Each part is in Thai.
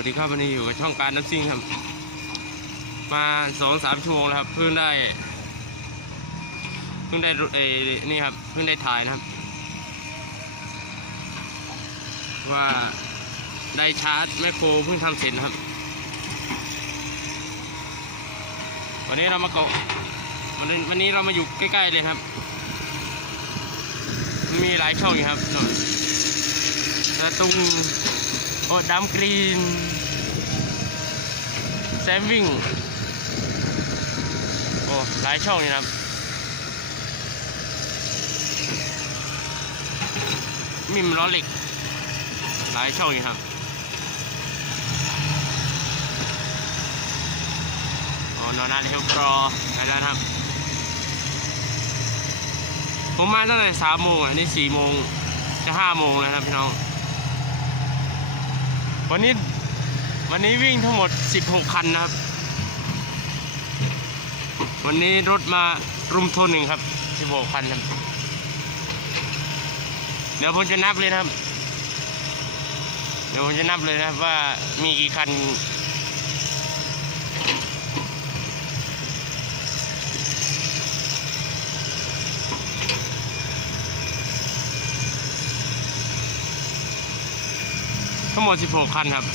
วัสดีครับวันนี้อยู่กับช่องการน้ำซิ่งครับ มาสองสามชั่วโมงแล้วครับเพิ่งได้เพิ่งได้เอนี่ครับเพิ่งได้ถ่ายนะครับ ว่าได้ชาร์จแมคโครเพิ่งทำเสร็จนะครับ วันนี้เรามาเกาะวันนี้วันนี้เรามาอยู่ใกล้ๆเลยครับ มีหลายช่องอยู่ครับกระตุง โอ้ดำกรีนแซมวิ่ง โอ้ หลายช่องอยู่นะมิมล้อเหล็ก หลายช่องอยู่ครับโอ้นอนนาเฮลกรอไปแล้วนะครับ ผมมาตั้งแต่สามโมงอะ นี่สี่โมงจะห้าโมงแล้วนะครับพี่น้อง วันนี้วันนี้วิ่งทั้งหมด 16 คันนะครับ วันนี้รถมารุมทุนหนึ่งครับ 16 คันครับ เดี๋ยวผมจะนับเลยนะครับ เดี๋ยวผมจะนับเลยนะครับว่ามีกี่คัน ทั้งหมด 16 คันครับโ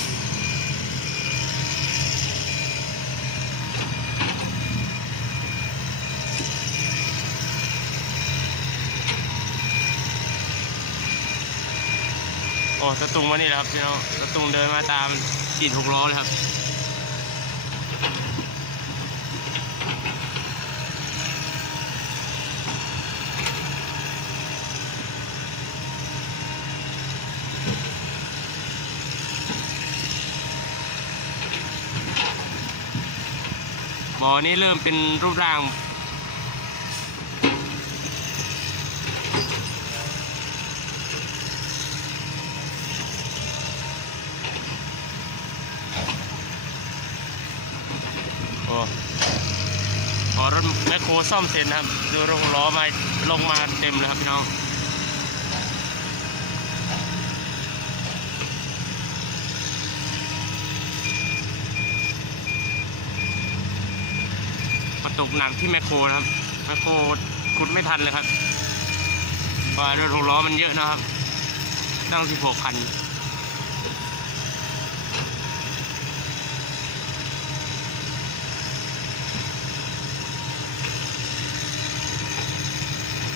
อ้ตะตุงมานี่แหละครับพี่น้องตะตุงเดินมาตามขีดหกล้อเลยครับ บ่อนี้เริ่มเป็นรูปร่าง โอ้พอรถแมคโครซ่อมเสร็จนะครับ ดูรถหกล้อมาลงมาเต็มเลยครับพี่น้อง ตกหนักที่แมคโครนะครับแมคโครขุดไม่ทันเลยครับเพราะรถหกล้อมันเยอะนะครับ ตั้ง16คัน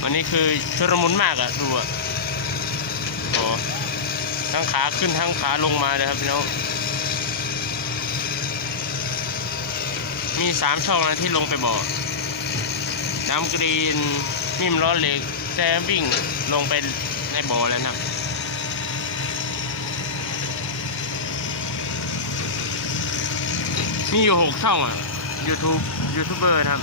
วันนี้คือชุรมุนมากอะดูอะโอ้ทั้งขาขึ้นทั้งขาลงมาเลยครับพี่น้อง มีสามช่องนะที่ลงไปบ่อน้ำกรีนมิมล้อเหล็กแต่วิ่งลงไปในบ่อแล้วนะมีอยู่หกช่องอะ YouTube ยูทูบเบอร์นะครับ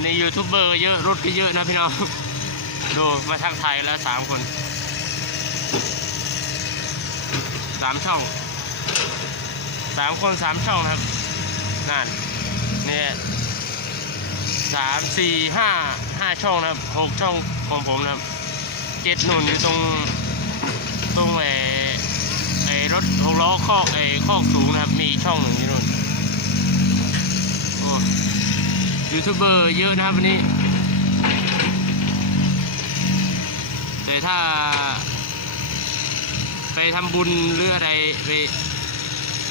วันนี้ยูทูบเบอร์เยอะรถก็เยอะนะพี่น้องดูมาทักทยแล้วสามคนสามช่องสามคนสามช่องครับนั่นเนี่ยสามสี่ห้าห้าช่องนะครับหกช่องของผมนะครับเจ็ดหนุนอยู่ตรงตรงไอ้ไอ้รถหกล้อคอกไอ้คอกสูงนะครับ มีช่องหนึ่งอยู่นู่นโอ้ ยูทูบเบอร์เยอะนะครับวันนี้ แต่ถ้า ไปทำบุญหรืออะไรไป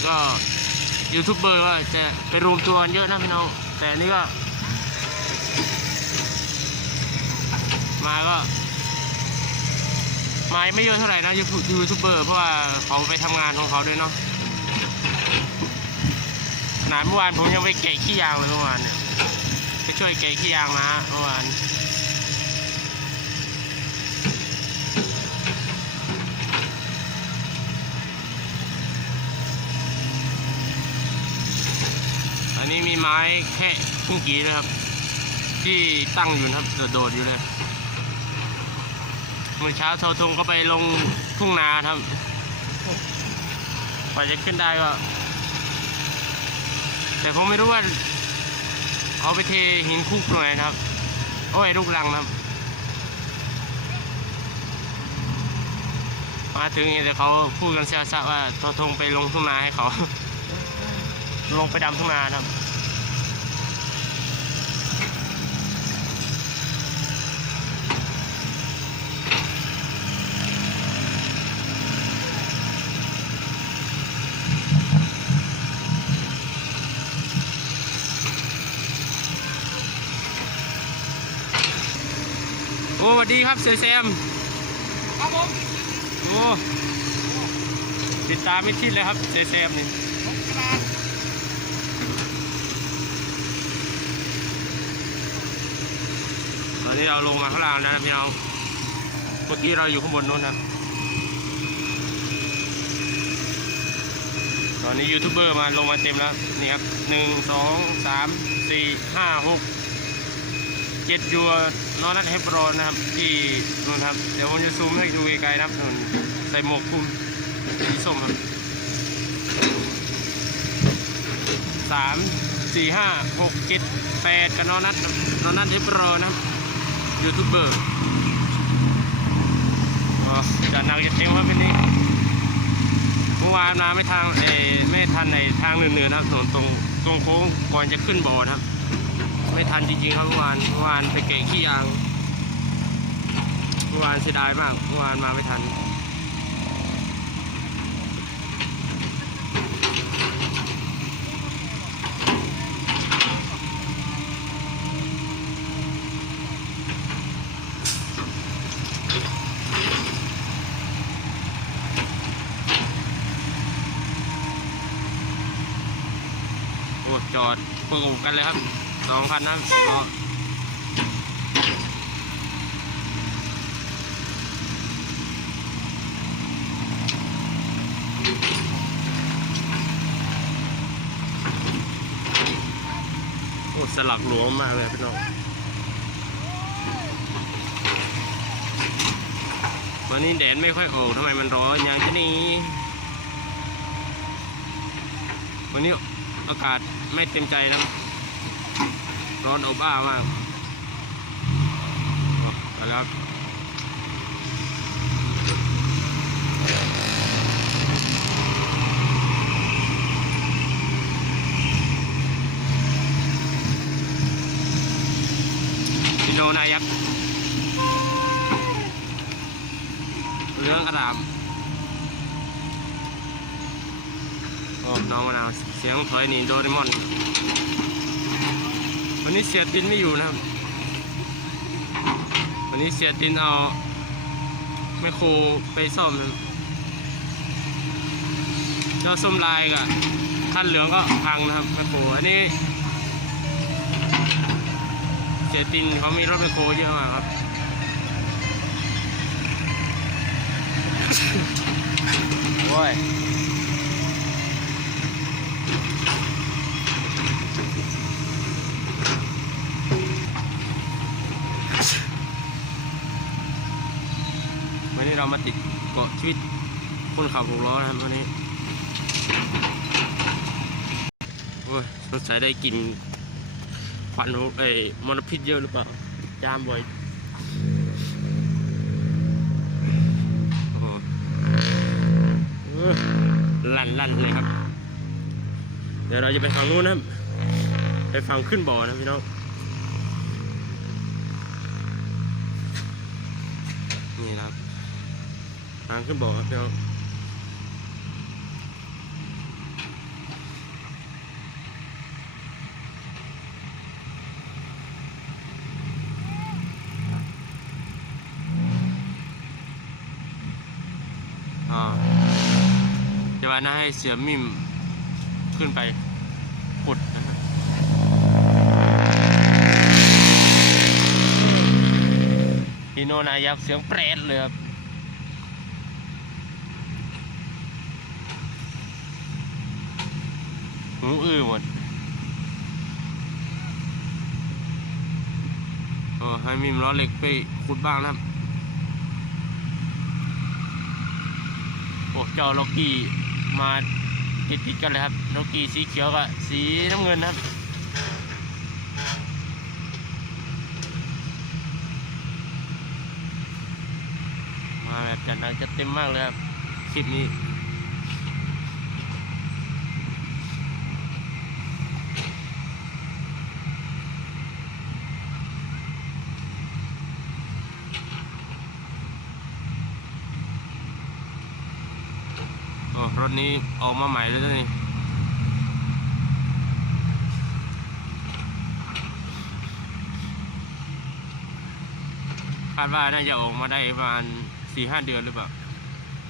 ก็ยูทูบเบอร์ก็จะไปรวมตัวกันเยอะนะพี่น้อง แต่นนี่ก็ มาก็มาไม่เยอะเท่าไหร่นะยูทูบยูทูบเบอร์เพราะว่าเขาไปทำงานของเขาด้วยเนาะขนาดเมื่อวานผมยังไปแกะขี้ยางเลยเมื่อวานเนี่ย ไปช่วยแกขี้ยางนะเมื่อวานอันนี้มีไม้แค่ขึ้นกีนะครับ ที่ตั้งอยู่นะครับโดดอยู่เลยเมื่อเช้าโทรทงก็ไปลงทุ่งนาครับกว่าจะขึ้นได้ก็ แต่ผมไม่รู้ว่า เขาไปเทหินคุกหน่อยนะครับ โอ้ยลูกลังนะครับ มาถึงเดี๋ยวเขาพูดกันเสียซะว่าโทรทงไปลงทุ่งนาให้เขา ลงไปดำทุ่งนาครับ สวัสดีครับเซยแซมครับผมโอ้ติดตามไม่ทิดเลยครับเซยแซมนี่ผมกระดาษตอนนี้เราลงมาข้างล่างแล้วนะพี่น้องเมื่อกี้เราอยู่ข้างบนนู้นครับตอนนี้ยูทูบเบอร์มาลงมาเต็มแล้วนี่ครับหนึ่งสองสามสี่ห้าหก เจ็ดยัวนอนนัดเฮปโรนนะครับที่นู่นครับเดี๋ยวผมจะซูมให้ดูไกลๆนะครับนู่นใส่หมวกคลุมสีส้มครับสามสี่ห้าหกเจ็ดแปดกับนอนัดนอนัดเฮปโรนะครับยูทูบเบอร์อ๋อจะหนักจะเต็มครับวันนี้เมื่อวานมาไม่ทางเอไม่ทันในทางเหนือๆนะครับถนนตรงตรงโค้งก่อนจะขึ้นโบสถ์ครับ ไม่ทันจริงๆครับเมื่อวานเมื่อวานไปเก่งขี้ยาง เมื่อวานเสียดายมาก เมื่อวานมาไม่ทันโอ้จอดประกบกันเลยครับ สองคันนะครับก็โอ้สลักหลวมมากเลยพี่น้องวันนี้แดดไม่ค่อยโอกทำไมมันร้อนอย่างที่นี้วันนี้อากาศไม่เต็มใจนะ ร้อนอบอ้าวมากไปแล้วครับพี่โนนายักษ์เรื่องกระดาษโอ้น้องมะนาวเสียงถอยหนีโดเรมอน วันนี้เสียตินไม่อยู่นะครับ วันนี้เสียตินเอาแมคโครไปซ่อมเจ้าส้มลายกับคันเหลืองก็พังนะครับแมโครอันนี้ เสียตินเขามีรถแมคโครเยอะมากครับโอ้ย เรามาติดเกาะชีวิตคนขับหกล้อนะครับวันนี้โอ้ยสงสัยได้กลินควันของเอ้ยมลพิษเยอะหรือเปล่าจามบ่อยโอ้โหเออลั่นลั่นเลยครับ เดี๋ยวเราจะไปฝั่งนู้นนะครับไปฝั่งขึ้นบ่อนะพี่น้องนี่นะครับ ทางขึ้นบ่อครับพี่น้องอ่าเดี๋ยวนะให้เสียมิมขึ้นไปขุดนะฮะพี่โนนายักษ์เสียงเปรตเลยครับ หูอื้อหมดโอ้ให้มิมล้อเหล็กไปขุดบ้างนะครับอ้เจ้าล็อกกี้มาติดติดกันเลยครับล็อกกี้สีเขียวกับสีน้ำเงินนะครับมาแบบจัดหนักจัดเต็มมากเลยครับคลิปนี้ ถนี้ออกมาใหม่แล้วนี่คาดว่าน่าจะออกมาได้ประมาณสี่ห้าเดือนหรือเปล่า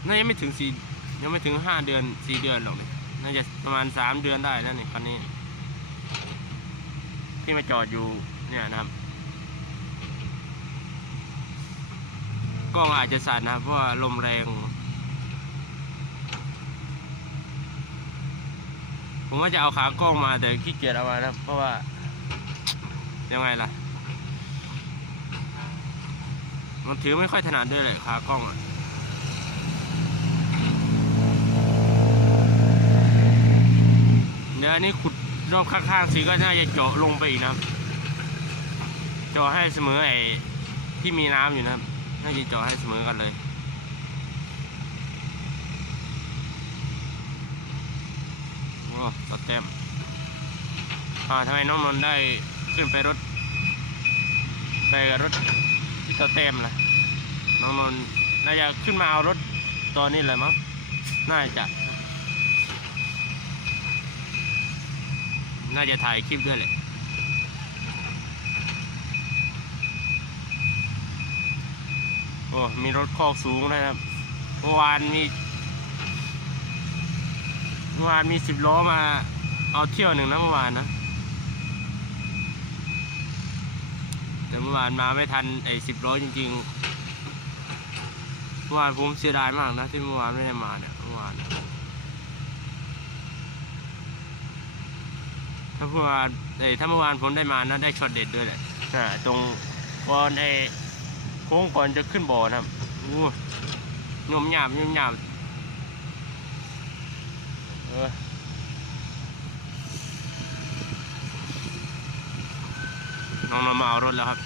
น่าจะไม่ถึงสี่ยังไม่ถึงห้าเดือนสี่เดือนหรอกนี่น่าจะประมาณสามเดือนได้แล้วนี่คันนี้ ที่มาจอดอยู่เนี่ยนะครับกล้องอาจจะสั่นนะครับเพราะว่าลมแรง ผมว่าจะเอาขากล้องมาแต่ขี้เกียจเอามานะเพราะว่า ยังไงล่ะ มันถือไม่ค่อยถนัดด้วยเลยขากล้องอะเดี๋ยวนี้ขุดรอบข้างๆสีก็น่าจะเจาะลงไปอีกนะเจาะให้เสมอไอ้ที่มีน้ำอยู่นะน่าจะเจาะให้เสมอกันเลย อ้ตัดเต็มอ่าทำไมน้องนนท์ได้ขึ้นไปรถไปกับรถที่ตัวเต็มล่ะน้องนนท์น่าจะขึ้นมาเอารถตัวนี้เลยมั้งน่าจะ น่าจะถ่ายคลิปด้วยเลยโอ้มีรถคอกสูงนะครับเมื่อวานมี มื่อวานมีสิบล้อมาเอาเที่ยวหนึ่งนะเมื่อวานนะ แต่เมื่อวานมาไม่ทันไอ้สิบล้อจริงๆ เมื่อวานผมเสียดายมากนะ ที่เมื่อวานไม่ได้มาเนี่ยเมื่อวานถ้าเมื่อวานเอ้ถ้าเมื่อวานผมได้มานะได้ช็อตเด็ดด้วยแหละอ่าตรงก่อนไอ้โค้งก่อนจะขึ้นบ่อนะครับอู้ยมหยาบยมหยาบ เออน้องมาเอารถแล้วครับ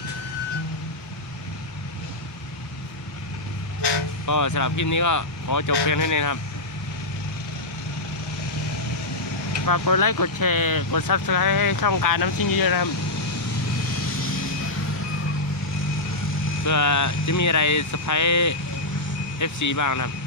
ก็สำหรับคลิปนี้ก็ขอจบเพียงเท่านี้ครับ ฝากกดไลค์ กดแชร์ กด subscribe ให้ช่องการน้ำชิ้นเยอะๆนะครับ เพื่อจะมีอะไรสไพรส์ FC บ้างนะครับ